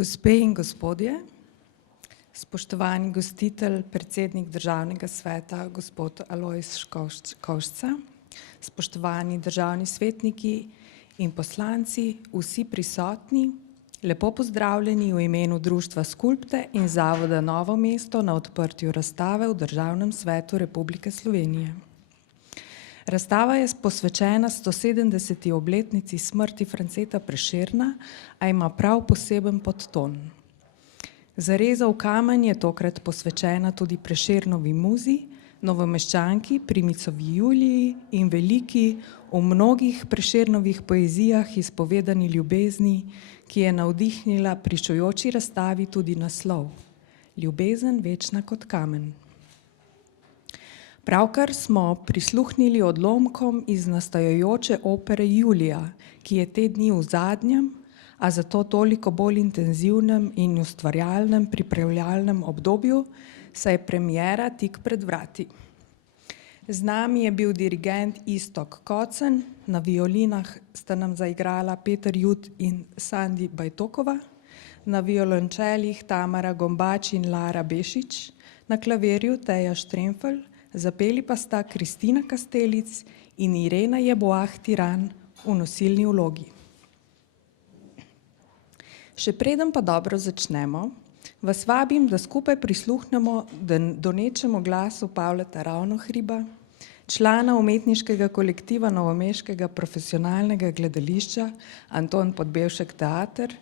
Gospe in gospodje, spoštovani gostitelj, predsednik Državnega sveta, gospod Alojz Škovšca, spoštovani državni svetniki in poslanci, vsi prisotni, lepo pozdravljeni v imenu Društva Skulpte in Zavoda Novo mesto na odprtju razstave v Državnem svetu Republike Slovenije. Razstava je posvečena 170. obletnici smrti Franceta Prešerna, a ima prav poseben podton. Zareza v kamen je tokrat posvečena tudi Prešernovi muzi, Novomeščanki, Primicovi Juliji in veliki v mnogih Prešernovih poezijah izpovedani ljubezni, ki je navdihnila pričujoči razstavi tudi naslov Ljubezen večna kot kamen. Pravkar smo prisluhnili odlomkom iz nastajajoče opere Julija, ki je te dni v zadnjem, a zato toliko bolj intenzivnem in ustvarjalnem pripravljalnem obdobju, saj je premiera tik pred vrati. Z nami je bil dirigent Iztok Kocen, na violinah sta nam zaigrala Peter Jud in Sandi Bajtokova, na violončelih Tamara Gombač in Lara Bešič, na klavirju Teja Štremfelj, zapeli pa sta Kristina Kastelic in Irena Jeboah Tiran v nosilni vlogi. Še preden pa dobro začnemo, vas vabim, da skupaj prisluhnemo donečemu glasu Pavleta Ravnohriba, člana umetniškega kolektiva Novomeškega profesionalnega gledališča Anton Podbevšek teater,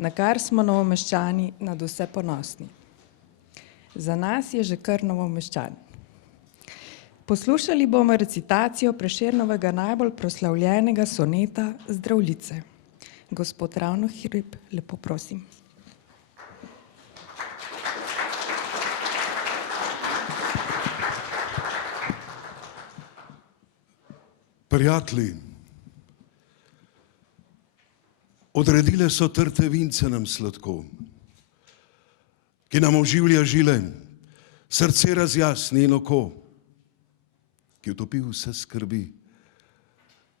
na kar smo Novomeščani nadvse ponosni. Za nas je že kar Novomeščan. Poslušali bomo recitacijo Prešernovega najbolj proslavljenega soneta Zdravljice. Gospod Ravnohrib, lepo prosim. Prijatelji, odredile so trte vince nam sladko, ki nam oživlja žile, srce razjasni in oko, ki utopi vse skrbi,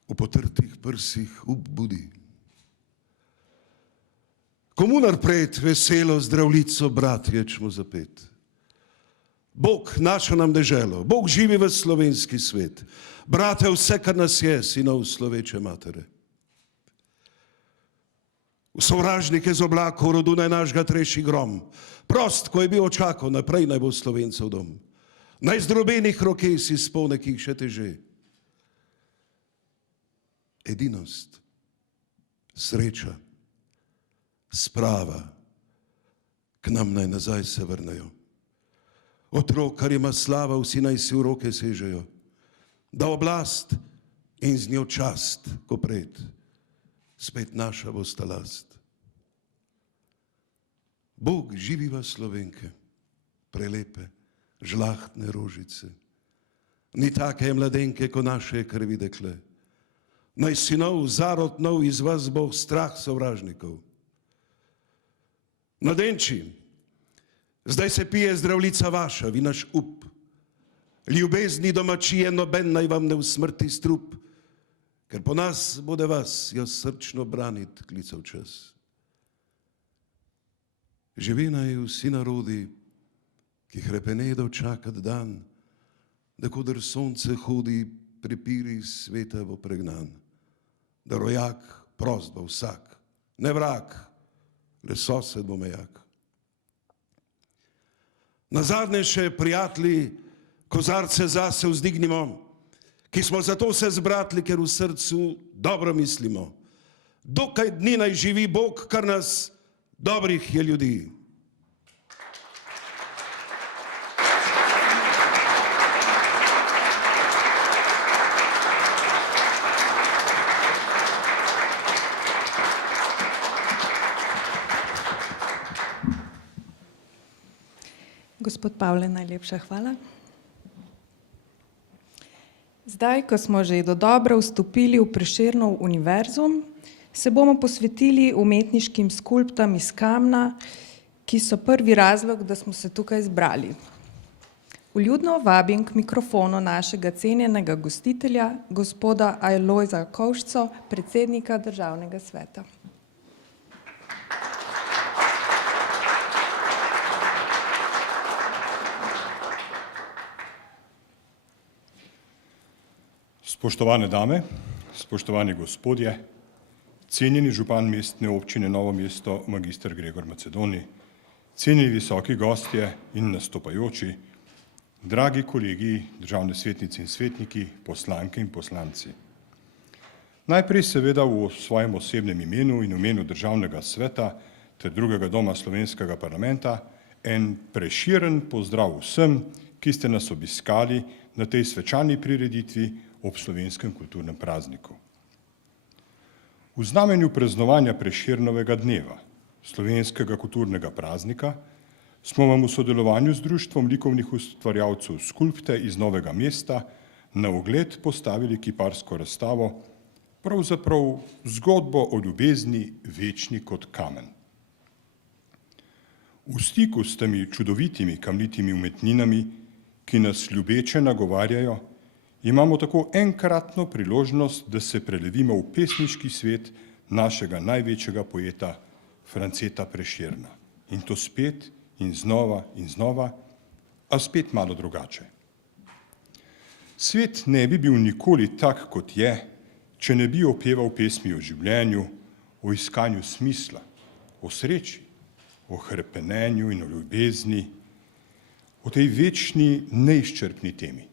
v potrtih prsih ubudi. Komunar pred veselo zdravljico bratje čmo zapet. Bog našo nam deželo, Bog živi v slovenski svet. Brate, vse, kar nas je, sinov sloveče matere. V sovražnike z oblakov rodu naj našega treši grom. Prost, ko je bil očakal, naprej naj bo Slovencev dom. Naj zdrobenih roke si spolne, ki jih še teže. Edinost, sreča, sprava, k nam naj nazaj se vrnejo. Otrok, kar ima slava, vsi naj si v roke sežejo. Da oblast in z njo čast, ko pred, spet naša bosta last. Bog živi v Slovenke, prelepe, žlahtne rožice. Ni take mladenke, ko naše krvi dekle. Naj sinov, zarod nov, iz vas bo strah sovražnikov. Mladenči, zdaj se pije zdravljica vaša, vi naš up. Ljubezni domačije, noben naj vam ne usmrti strup, ker po nas bude vas, jaz srčno branit klical čas. Živi naj vsi narodi, ki hrepenedo čakat dan, da kodr sonce hodi, prepiri sveta bo pregnan. Da rojak prost bo vsak, ne vrag, le sosed bo mejak. Nazadnje še, prijatelji, kozarce zase vzdignimo, ki smo zato se zbratli, ker v srcu dobro mislimo. Dokaj dni naj živi Bog, kar nas dobrih je ljudi. Gospod Pavle, najlepša hvala. Zdaj, ko smo že dodobra vstopili v Prešernov univerzum, se bomo posvetili umetniškim skulptam iz kamna, ki so prvi razlog, da smo se tukaj zbrali. Vljudno vabim k mikrofonu našega cenjenega gostitelja, gospoda Alojza Kovšco, predsednika Državnega sveta. Spoštovane dame, spoštovani gospodje, cenjeni župan mestne občine Novo mesto, magister Gregor Macedoni, cenjeni visoki gostje in nastopajoči, dragi kolegi, državne svetnice in svetniki, poslanke in poslanci. Najprej seveda v svojem osebnem imenu in imenu Državnega sveta ter drugega doma slovenskega parlamenta en preširen pozdrav vsem, ki ste nas obiskali na tej svečani prireditvi ob slovenskem kulturnem prazniku. V znamenju praznovanja Prešernovega dneva, slovenskega kulturnega praznika, smo vam v sodelovanju z Društvom likovnih ustvarjalcev Skulpte iz Novega mesta na ogled postavili kiparsko razstavo, pravzaprav zgodbo o ljubezni večni kot kamen. V stiku s temi čudovitimi kamnitimi umetninami, ki nas ljubeče nagovarjajo, imamo tako enkratno priložnost, da se prelevimo v pesniški svet našega največjega poeta Franceta Prešerna. In to spet in znova, a spet malo drugače. Svet ne bi bil nikoli tak, kot je, če ne bi opeval pesmi o življenju, o iskanju smisla, o sreči, o hrepenenju in o ljubezni, o tej večni, neizčrpni temi.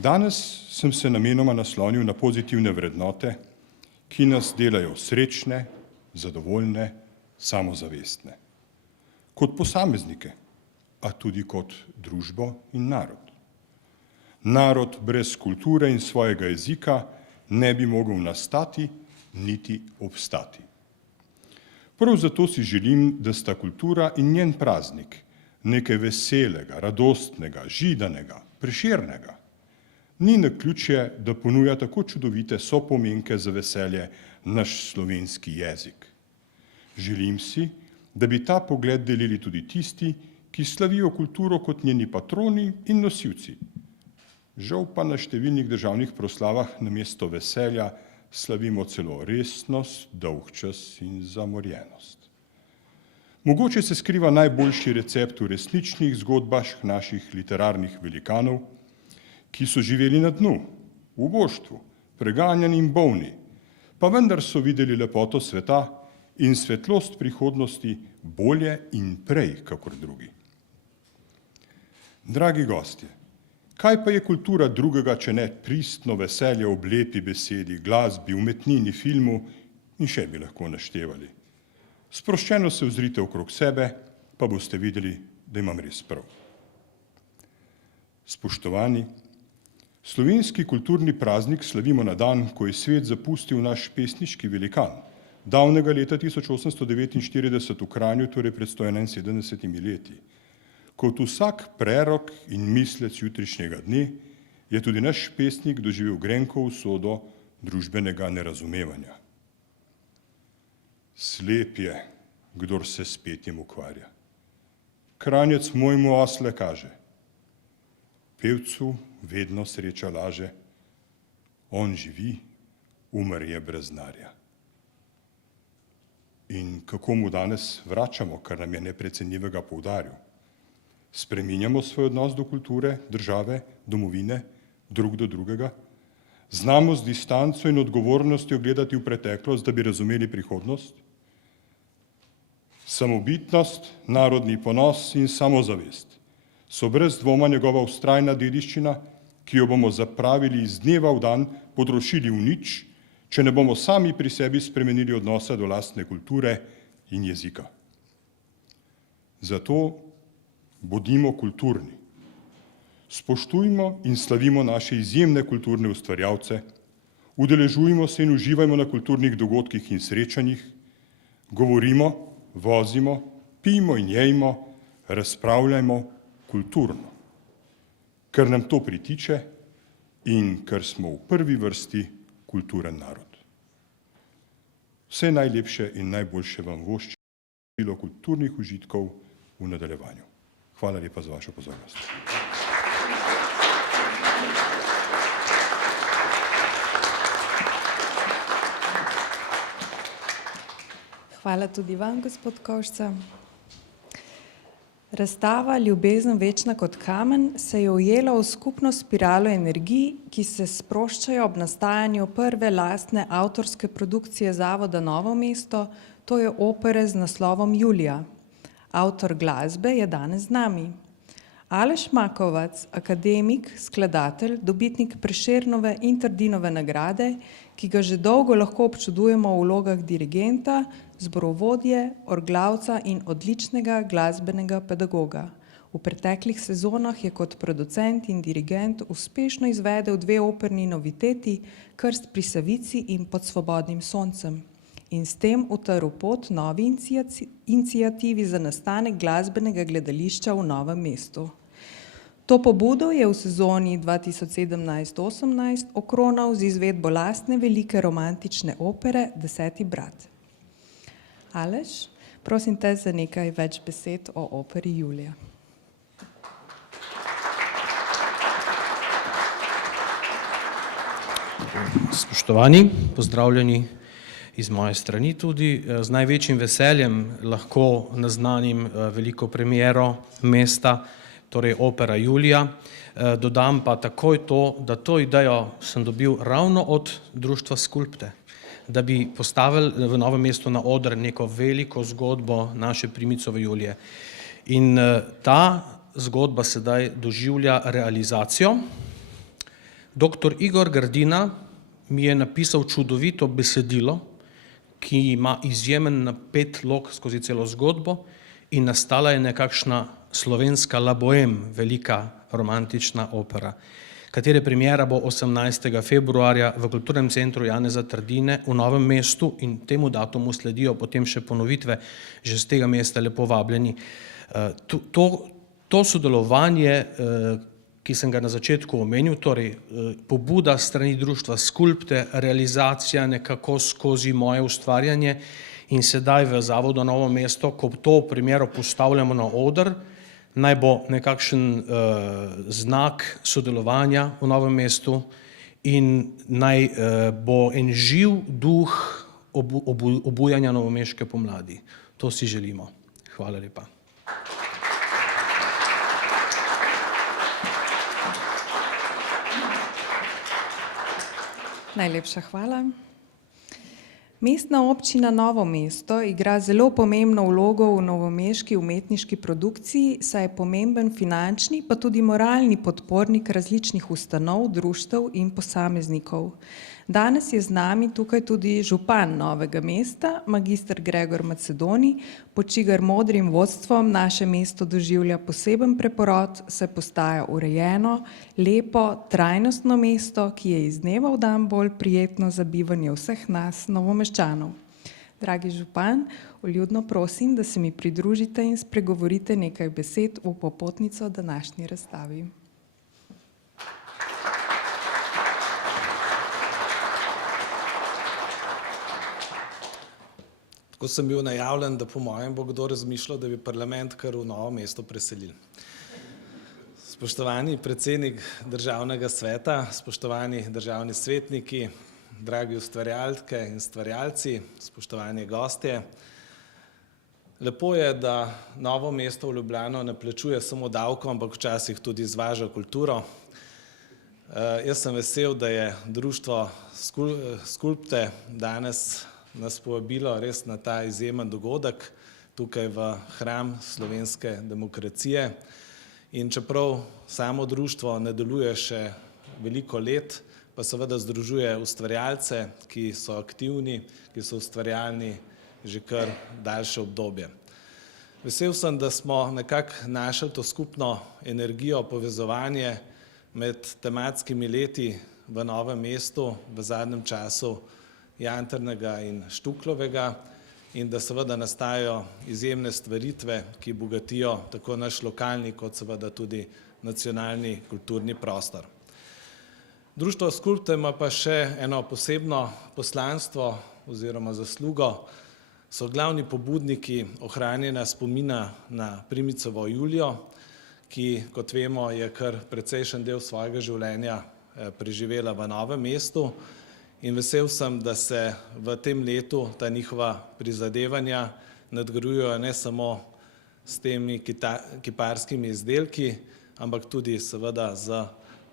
Danes sem se namenoma naslonil na pozitivne vrednote, ki nas delajo srečne, zadovoljne, samozavestne. Kot posameznike, a tudi kot družbo in narod. Narod brez kulture in svojega jezika ne bi mogel nastati niti obstati. Prav zato si želim, da sta kultura in njen praznik nekaj veselega, radostnega, židanega, prešernega. Ni naključje, da ponuja tako čudovite sopomenke za veselje naš slovenski jezik. Želim si, da bi ta pogled delili tudi tisti, ki slavijo kulturo kot njeni patroni in nosilci. Žal pa na številnih državnih proslavah namesto veselja slavimo celo resnost, dolgčas in zamorjenost. Mogoče se skriva najboljši recept v resničnih zgodbah naših literarnih velikanov, ki so živeli na dnu, v uboštvu, preganjani in bolni, pa vendar so videli lepoto sveta in svetlost prihodnosti bolje in prej, kakor drugi. Dragi gostje, kaj pa je kultura drugega, če ne pristno veselje ob lepi besedi, glasbi, umetnini, filmu in še bi lahko naštevali. Sproščeno se ozrite okrog sebe, pa boste videli, da imam res prav. Spoštovani, slovenski kulturni praznik slavimo na dan, ko je svet zapustil naš pesniški velikan, davnega leta 1849 v Kranju, torej pred 171 leti. Kot vsak prerok in mislec jutrišnjega dne, je tudi naš pesnik doživel grenko usodo družbenega nerazumevanja. Slep je, kdor se s petjem ukvarja. Kranjec mojmu osle kaže, pevcu vedno sreča laže, on živi, umr je brez denarja. In kako mu danes vračamo, kar nam je neprecenljivega poudaril? Spreminjamo svoj odnos do kulture, države, domovine, drug do drugega? Znamo z distanco in odgovornostjo gledati v preteklost, da bi razumeli prihodnost? Samobitnost, narodni ponos in samozavest so brez dvoma njegova vztrajna dediščina, ki jo bomo zapravili iz dneva v dan, potrošili v nič, če ne bomo sami pri sebi spremenili odnosa do lastne kulture in jezika. Zato bodimo kulturni. Spoštujmo in slavimo naše izjemne kulturne ustvarjalce, udeležujmo se in uživajmo na kulturnih dogodkih in srečanjih, govorimo, vozimo, pijmo in jejmo, razpravljajmo kulturno, ker nam to pritiče in ker smo v prvi vrsti kulturen narod. Vse najlepše in najboljše vam voščilo kulturnih užitkov v nadaljevanju. Hvala lepa za vašo pozornost. Hvala tudi vam, gospod Kovšca. Razstava Ljubezen večna kot kamen se je ujela v skupno spiralo energij, ki se sproščajo ob nastajanju prve lastne avtorske produkcije Zavoda Novo mesto, to je opere z naslovom Julija. Avtor glasbe je danes z nami. Aleš Makovac, akademik, skladatelj, dobitnik Prešernove in Trdinove nagrade, ki ga že dolgo lahko občudujemo v vlogah dirigenta, zborovodje, orglavca in odličnega glasbenega pedagoga. V preteklih sezonah je kot producent in dirigent uspešno izvedel 2 operni noviteti, Krst pri Savici in Pod svobodnim soncem, in s tem utrl pot novi iniciativi za nastanek glasbenega gledališča v Novem mestu. To pobudo je v sezoni 2017-18 okronal z izvedbo lastne velike romantične opere Deseti brat. Aleš, prosim te za nekaj več besed o operi Julija. Spoštovani, pozdravljeni iz moje strani tudi. Z največjim veseljem lahko naznanim veliko premiero mesta, torej opera Julija. Dodam pa takoj to, da to idejo sem dobil ravno od društva Skulpte, da bi postavili v Novem mestu na oder neko veliko zgodbo naše Primicove Julije. In ta zgodba sedaj doživlja realizacijo. Dr. Igor Grdina mi je napisal čudovito besedilo, ki ima izjemen napet lok skozi celo zgodbo in nastala je nekakšna slovenska La Bohème, velika romantična opera, katere premiera bo 18. februarja v Kulturnem centru Janeza Trdine v Novem mestu in temu datumu sledijo potem še ponovitve, že z tega mesta lepo vabljeni. To sodelovanje, ki sem ga na začetku omenil, torej pobuda strani društva Skulpte, realizacija nekako skozi moje ustvarjanje in sedaj v Zavodu Novo mesto, ko to premiero postavljamo na oder, naj bo nekakšen znak sodelovanja v Novem mestu in naj bo en živ duh obujanja novomeške pomladi. To si želimo. Hvala lepa. Najlepša hvala. Mestna občina Novo mesto igra zelo pomembno vlogo v novomeški umetniški produkciji, saj je pomemben finančni, pa tudi moralni podpornik različnih ustanov, društev in posameznikov. Danes je z nami tukaj tudi župan Novega mesta, magister Gregor Macedoni, pod čigar modrim vodstvom naše mesto doživlja poseben preporod, saj postaja urejeno, lepo, trajnostno mesto, ki je iz dneva v dan bolj prijetno za bivanje vseh nas, Novomeščanov. Dragi župan, vljudno prosim, da se mi pridružite in spregovorite nekaj besed v popotnico današnji razstavi. Ko sem bil najavljen, da po mojem bo kdo razmišljal, da bi parlament kar v Novo mesto preselili. Spoštovani predsednik Državnega sveta, spoštovani državni svetniki, dragi ustvarjalke in ustvarjalci, spoštovani gostje. Lepo je, da Novo mesto v Ljubljano ne plačuje samo davko, ampak včasih tudi izvaža kulturo. Jaz sem vesel, da je društvo Skulpte danes nas povabilo res na ta izjemen dogodek tukaj v hram slovenske demokracije. In čeprav samo društvo ne deluje še veliko let, pa seveda združuje ustvarjalce, ki so aktivni, ki so ustvarjalni že kar daljše obdobje. Vesel sem, da smo nekako našli to skupno energijo, povezovanje med tematskimi leti v Novem mestu v zadnjem času Jantrnega in Štuklovega in da seveda nastajajo izjemne stvaritve, ki bogatijo tako naš lokalni kot seveda tudi nacionalni kulturni prostor. Društvo Skulpte ima pa še eno posebno poslanstvo oziroma zaslugo. So glavni pobudniki ohranjanja spomina na Primicovo Julijo, ki, kot vemo, je kar precejšen del svojega življenja preživela v Novem mestu. In vesel sem, da se v tem letu ta njihova prizadevanja nadgrajujejo ne samo s temi kiparskimi izdelki, ampak tudi seveda z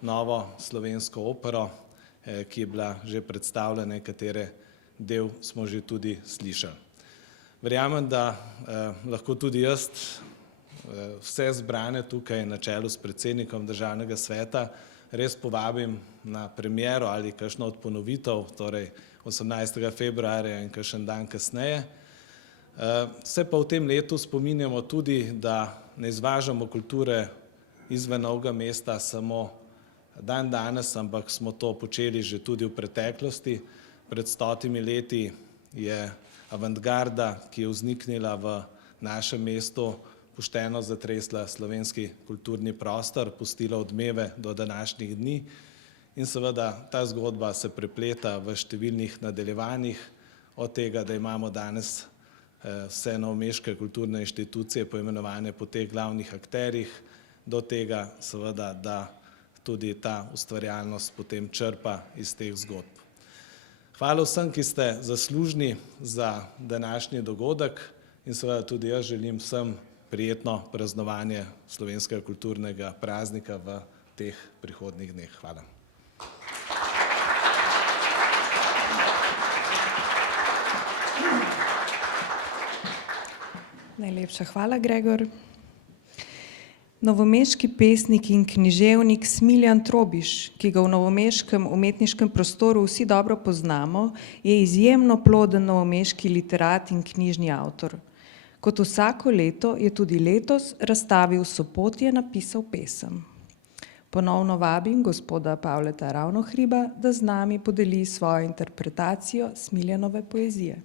novo slovensko opero, ki je bila že predstavljena, katere del smo že tudi slišali. Verjamem, da lahko tudi jaz vse zbrane tukaj na čelu s predsednikom Državnega sveta res povabim na premiero ali kakšno od ponovitev, torej 18. februarja in kakšen dan kasneje. Se pa v tem letu spominjamo tudi, da ne izvažamo kulture izven Novega mesta samo dan danes, ampak smo to počeli že tudi v preteklosti. Pred 100 leti je avantgarda, ki je vzniknila v našem mestu, pošteno zatresla slovenski kulturni prostor, pustila odmeve do današnjih dni in seveda ta zgodba se prepleta v številnih nadaljevanjih, od tega, da imamo danes vse novomeške kulturne inštitucije poimenovane po teh glavnih akterjih, do tega seveda, da tudi ta ustvarjalnost potem črpa iz teh zgodb. Hvala vsem, ki ste zaslužni za današnji dogodek in seveda tudi jaz želim vsem prijetno praznovanje slovenskega kulturnega praznika v teh prihodnjih dneh. Hvala. Najlepša hvala, Gregor. Novomeški pesnik in književnik Smiljan Trobiš, ki ga v novomeškem umetniškem prostoru vsi dobro poznamo, je izjemno ploden novomeški literat in knjižni avtor. Kot vsako leto je tudi letos razstavil Sopotje napisal pesem. Ponovno vabim gospoda Pavleta Ravnohriba, da z nami podeli svojo interpretacijo Smiljanove poezije.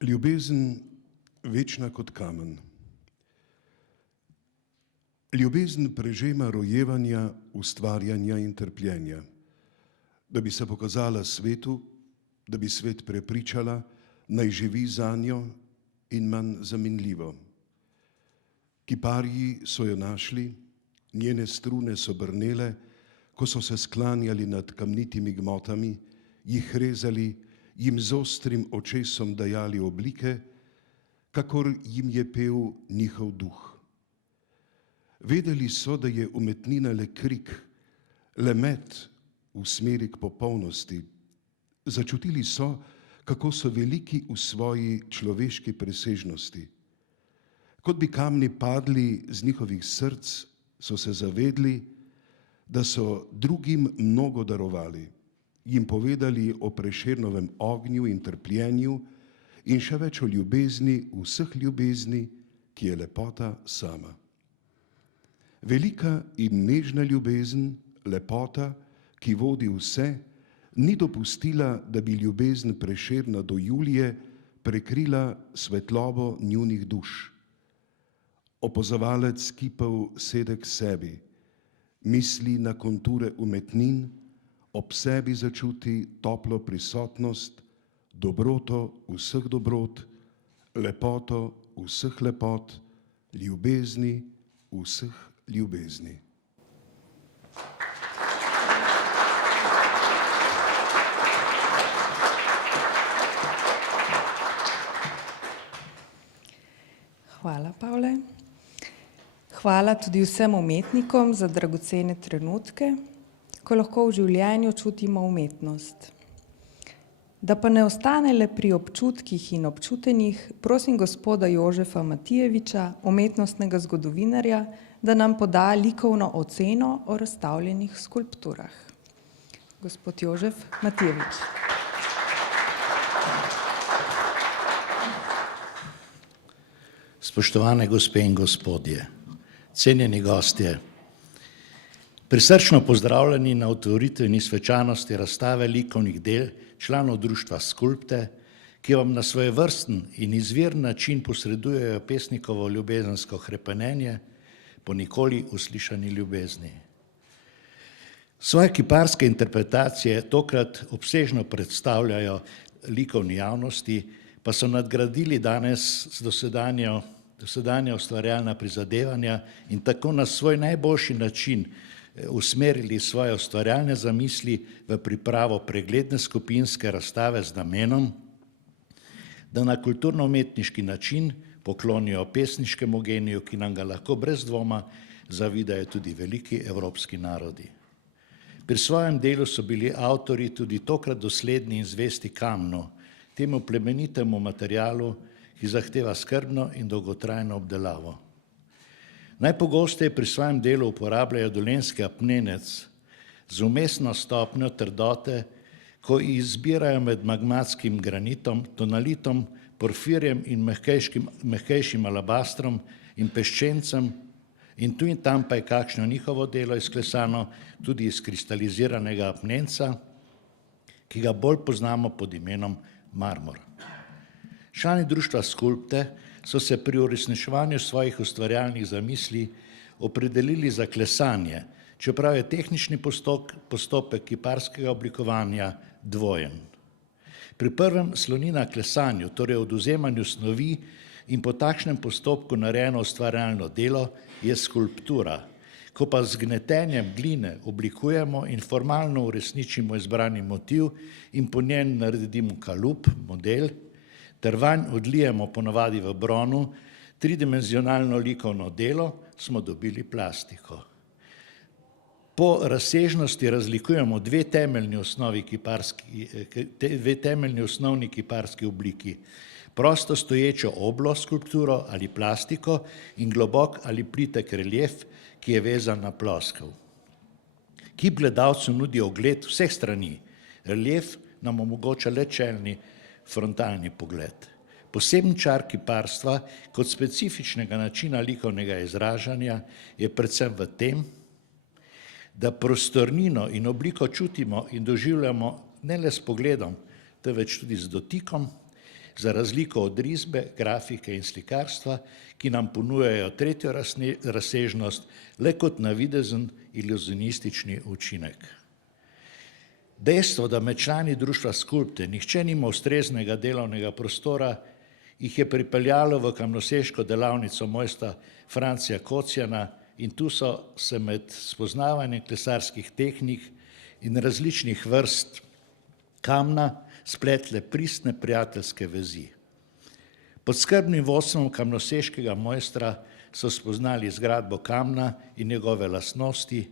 Ljubezen večna kot kamen. Ljubezen prežema rojevanja, ustvarjanja in trpljenja, da bi se pokazala svetu, da bi svet prepričala, naj živi za njo in manj zaminljivo. Kiparji so jo našli, njene strune so brnele, ko so se sklanjali nad kamnitimi gmotami, jih rezali, jim z ostrim očesom dajali oblike, kakor jim je pel njihov duh. Vedeli so, da je umetnina le krik, le met v smeri k popolnosti. Začutili so, kako so veliki v svoji človeški presežnosti. Kot bi kamni padli z njihovih src, so se zavedli, da so drugim mnogo darovali, jim povedali o Prešernovem ognju in trpljenju in še več o ljubezni, vseh ljubezni, ki je lepota sama. Velika in nežna ljubezen, lepota, ki vodi vse, ni dopustila, da bi ljubezen Prešerna do Julije prekrila svetlobo njunih duš. Opazovalec kipov sede k sebi, misli na konture umetnin, ob sebi začuti toplo prisotnost, dobroto vseh dobrot, lepoto vseh lepot, ljubezni vseh ljubezni. Hvala, Pavle. Hvala tudi vsem umetnikom za dragocene trenutke, ko lahko v življenju čutimo umetnost. Da pa ne ostane le pri občutkih in občutenjih, prosim gospoda Jožefa Matijeviča, umetnostnega zgodovinarja, da nam poda likovno oceno o razstavljenih skulpturah. Gospod Jožef Matijevič. Spoštovane gospe in gospodje, cenjeni gostje, prisrčno pozdravljeni na otvoritveni svečanosti razstave likovnih del članov društva Skulpte, ki vam na svojevrsten in izviren način posredujejo pesnikovo ljubezensko hrepenenje po nikoli uslišani ljubezni. Svoje kiparske interpretacije tokrat obsežno predstavljajo likovni javnosti, pa so nadgradili danes z dosedanja ustvarjalna prizadevanja in tako na svoj najboljši način usmerili svoje ustvarjalne zamisli v pripravo pregledne skupinske razstave z namenom, da na kulturno-umetniški način poklonijo pesniškemu geniju, ki nam ga lahko brez dvoma zavidajo tudi veliki evropski narodi. Pri svojem delu so bili avtorji tudi tokrat dosledni in zvesti kamnu, temu plemenitemu materialu, ki zahteva skrbno in dolgotrajno obdelavo. Najpogosteje pri svojem delu uporabljajo dolenjski apnenec z vmesno stopnjo trdote, ko izbirajo med magmatskim granitom, tonalitom, porfirjem in mehkejšim alabastrom in peščencem, in tu in tam pa je kakšno njihovo delo izklesano tudi iz kristaliziranega apnenca, ki ga bolj poznamo pod imenom marmor. Člani društva Skulpte so se pri uresničevanju svojih ustvarjalnih zamisli opredelili za klesanje, čeprav je tehnični postopek kiparskega oblikovanja dvojen. Pri prvem sloni na klesanju, torej odvzemanju snovi in po takšnem postopku narejeno ustvarjalno delo je skulptura. Ko pa z gnetenjem gline oblikujemo in formalno uresničimo izbrani motiv in po njem naredimo kalup, model, ter vanj odlijemo ponavadi v bronu tridimenzionalno likovno delo, smo dobili plastiko. Po razsežnosti razlikujemo dve temeljni osnovni kiparski obliki. Prosto stoječo oblo skulpturo ali plastiko in globok ali plitek relief, ki je vezan na ploskev. Kip gledalcu nudi ogled vseh strani. Relief nam omogoča le čelni frontalni pogled. Poseben čar kiparstva kot specifičnega načina likovnega izražanja je predvsem v tem, da prostornino in obliko čutimo in doživljamo ne le s pogledom, temveč tudi z dotikom, za razliko od risbe, grafike in slikarstva, ki nam ponujajo tretjo razsežnost le kot navidezen iluzionistični učinek. Dejstvo, da med člani društva Skulpte nihče nima ustreznega delovnega prostora, jih je pripeljalo v kamnoseško delavnico mojstra Francija Kocjana in tu so se med spoznavanjem klesarskih tehnik in različnih vrst kamna spletle pristne prijateljske vezi. Pod skrbnim vodstvom kamnoseškega mojstra so spoznali zgradbo kamna in njegove lastnosti,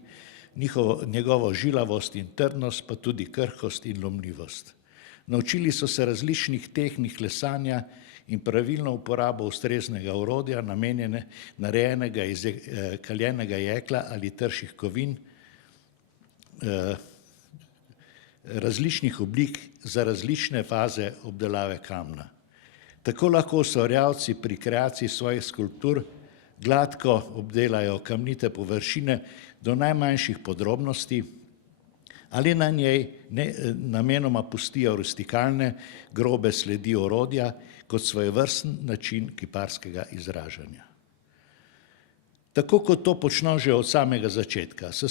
njegovo žilavost in trdnost, pa tudi krhkost in lomljivost. Naučili so se različnih tehnik klesanja in pravilno uporabo ustreznega orodja, narejenega iz kaljenega jekla ali trših kovin, različnih oblik za različne faze obdelave kamna. Tako lahko ustvarjalci pri kreaciji svojih skulptur gladko obdelajo kamnite površine do najmanjših podrobnosti ali na njej namenoma pustijo rustikalne, grobe sledi orodja kot svojevrsten način kiparskega izražanja. Tako kot to počno že od samega začetka, se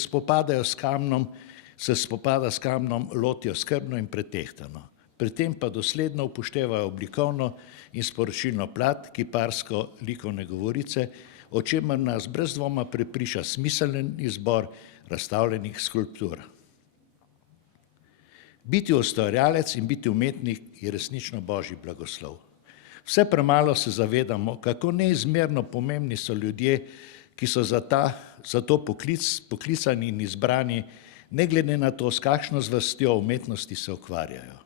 spopada s kamnom lotijo skrbno in pretehtano. Pri tem pa dosledno upoštevajo oblikovno in sporočilno plat kiparsko-likovne govorice, o čemer nas brez dvoma prepriča smiseln izbor razstavljenih skulptur. Biti ustvarjalec in biti umetnik je resnično božji blagoslov. Vse premalo se zavedamo, kako neizmerno pomembni so ljudje, ki so za to poklicani in izbrani, ne glede na to, s kakšno zvrstjo umetnosti se ukvarjajo.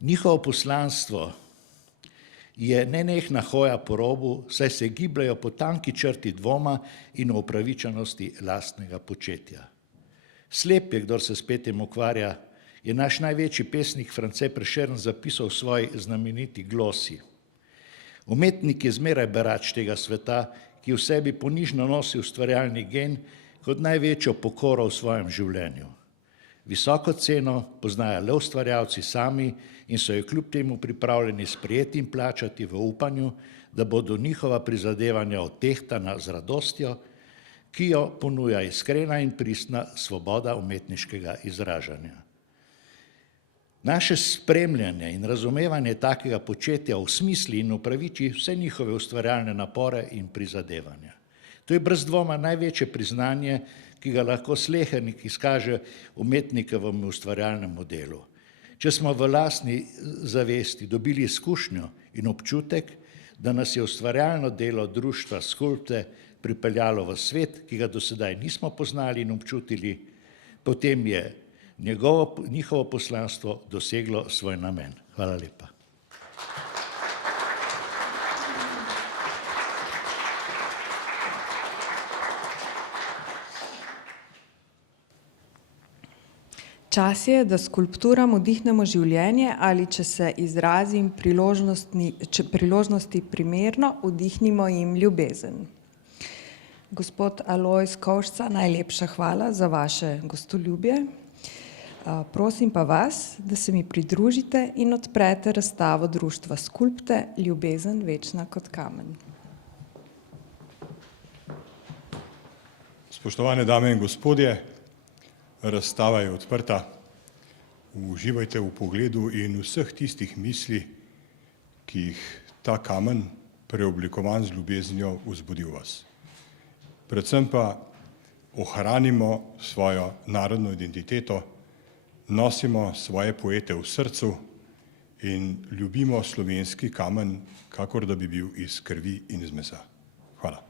Njihovo poslanstvo je nenehna hoja po robu, saj se gibljajo po tanki črti dvoma in upravičenosti lastnega početja. Slep je, kdor se s petjem ukvarja, je naš največji pesnik France Prešern zapisal v svoji znameniti glosi. Umetnik je zmeraj berač tega sveta, ki v sebi ponižno nosi ustvarjalni gen kot največjo pokoro v svojem življenju. Visoko ceno poznajo le ustvarjalci sami in so jo kljub temu pripravljeni sprejeti in plačati v upanju, da bodo njihova prizadevanja odtehtana z radostjo, ki jo ponuja iskrena in pristna svoboda umetniškega izražanja. Naše spremljanje in razumevanje takega početja osmisli in upraviči vse njihove ustvarjalne napore in prizadevanja. To je brez dvoma največje priznanje, ki ga lahko slehernik izkaže umetnikovemu ustvarjalnemu delu. Če smo v lastni zavesti dobili izkušnjo in občutek, da nas je ustvarjalno delo društva Skulpte pripeljalo v svet, ki ga do sedaj nismo poznali in občutili, potem je njihovo poslanstvo doseglo svoj namen. Hvala lepa. Čas je, da skulpturam vdihnemo življenje ali, če se izrazim priložnosti primerno, vdihnimo jim ljubezen. Gospod Alojz Kovšca, najlepša hvala za vaše gostoljubje. Prosim pa vas, da se mi pridružite in odprete razstavo društva Skulpte Ljubezen večna kot kamen. Spoštovane dame in gospodje, razstava je odprta. Uživajte v pogledu in vseh tistih misli, ki jih ta kamen, preoblikovan z ljubeznijo, vzbudi v vas. Predvsem pa ohranimo svojo narodno identiteto, nosimo svoje poete v srcu in ljubimo slovenski kamen, kakor da bi bil iz krvi in iz mesa. Hvala.